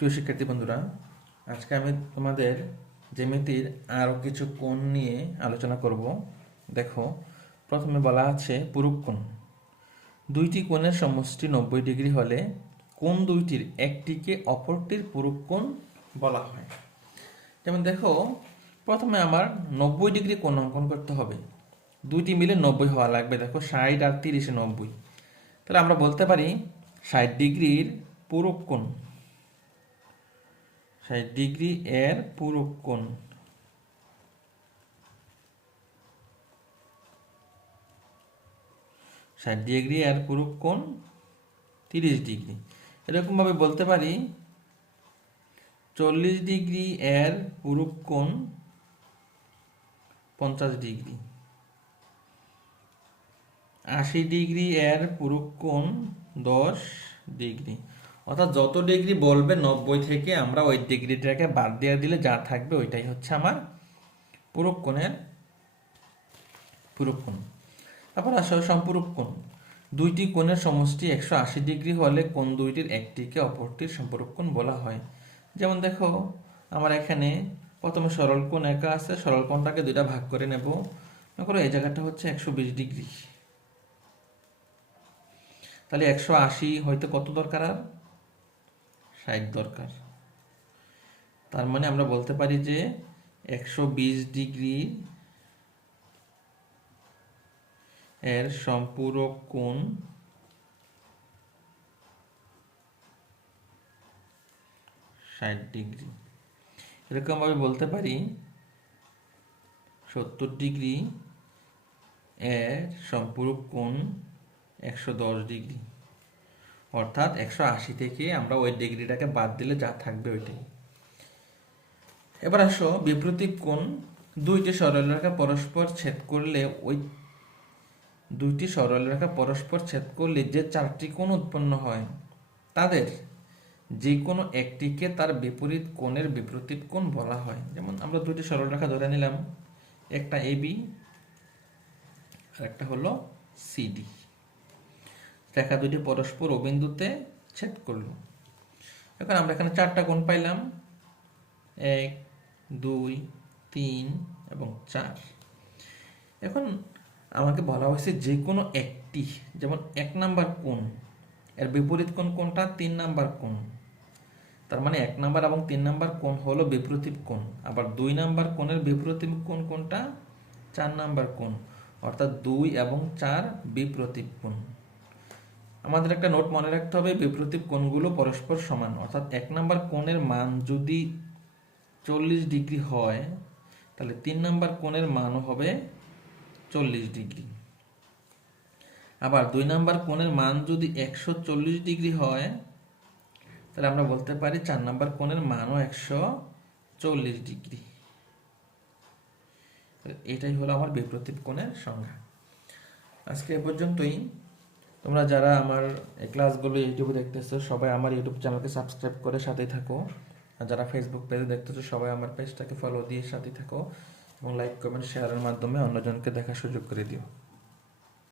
প্রিয় শিক্ষার্থী বন্ধুরা, আজকে আমি তোমাদের জ্যামিতির আরও কিছু কোণ নিয়ে আলোচনা করব। দেখো, প্রথমে বলা আছে পূরক কোণ। দুইটি কোণের সমষ্টি 90 ডিগ্রি হলে কোণ দুইটির একটিকে অপরটির পূরক কোণ বলা হয়। যেমন দেখো, প্রথমে আমার 90 ডিগ্রি কোণ অঙ্কন করতে হবে। দুইটি মিলে 90 হওয়া লাগবে। দেখো, 60 আর 30 90। তাহলে আমরা বলতে পারি 60 ডিগ্রির পূরক কোণ, 60 ডিগ্রি এর পূরক কোণ। ষাট ডিগ্রি এর পূরক কোণ 30 ডিগ্রি। এরকমভাবে বলতে পারি 40 ডিগ্রি এর পূরক কোণ 50 ডিগ্রি। 80 ডিগ্রি এর পূরক কোণ 10 ডিগ্রি। অর্থাৎ যত ডিগ্রি বলবে 90 থেকে আমরা ওই ডিগ্রিটাকে বাদ দিয়ে দিলে যা থাকবে ওইটাই হচ্ছে আমার পূরক কোণের পূরক কোণ। তারপর আসো সম্পূরক কোণ। দুইটি কোণের সমষ্টি 180 ডিগ্রি হলে কোণ দুইটির একটিকে অপরটির সম্পূরক কোণ বলা হয়। যেমন দেখো, আমার এখানে প্রথমে সরল কোণ একা আছে, সরল কোণটাকে দুইটা ভাগ করে নেব। মনে করো এই জায়গাটা হচ্ছে 120 ডিগ্রি। তাহলে 180 হয়তো কত দরকার, আর 60 দরকার। তার মানে আমরা বলতে পারি যে 120 ডিগ্রি এর সম্পূরক কোণ 60 ডিগ্রি। এরকমভাবে বলতে পারি 70 ডিগ্রি এর সম্পূরক কোণ 110 ডিগ্রি। অর্থাৎ 180 থেকে আমরা ওই ডিগ্রিটাকে বাদ দিলে যা থাকবে ওইটাই। এবার আসো বিপরীত কোণ। দুইটি সরলরেখা পরস্পর ছেদ করলে যে চারটি কোণ উৎপন্ন হয় তাদের যে কোনো একটিকে তার বিপরীত কোণের বিপরীত কোণ বলা হয়। যেমন আমরা দুইটি সরলরেখা ধরে নিলাম, একটা এবি আর একটা হলো সিডি। রেখা দুটি পরস্পর ও বিন্দুতে ছেদ করলো। এখন আমরা এখানে চারটা কোণ পাইলাম, 1 2 3 এবং 4। এখন আমাকে বলা হয়েছে যে কোনো একটি, যেমন 1 নাম্বার কোণ এর বিপরীত কোণ কোনটা, 3 নাম্বার কোণ। তার মানে 1 নাম্বার এবং 3 নাম্বার কোণ হলো বিপরীত কোণ। আবার 2 নাম্বার কোণের বিপরীত কোণ কোনটা, 4 নাম্বার কোণ। অর্থাৎ 2 এবং 4 বিপরীত কোণ। আমাদের একটা নোট মনে রাখতে হবে, বিপরীত কোণগুলো পরস্পর সমান। অর্থাৎ 1 নাম্বার কোণের মান যদি 40 ডিগ্রি হয় তাহলে 3 নাম্বার কোণের মানও হবে 40 ডিগ্রি। আবার 2 নাম্বার কোণের মান যদি 140 ডিগ্রি হয় তাহলে আমরা বলতে পারি 4 নাম্বার কোণের মানও 140 ডিগ্রি। এটাই হলো আমার বিপরীত কোণের সংজ্ঞা। আজকে এ পর্যন্তই। তোমরা যারা আমার এই ক্লাসগুলো ইউটিউবে দেখতেছো সবাই আমার ইউটিউব চ্যানেলকে সাবস্ক্রাইব করে সাথেই থাকো। আর যারা ফেসবুক পেজে দেখতেছো সবাই আমার পেজটাকে ফলো দিয়ে সাথেই থাকো এবং লাইক কমেন্ট শেয়ারের মাধ্যমে অন্যজনকে দেখার সুযোগ করে দিও।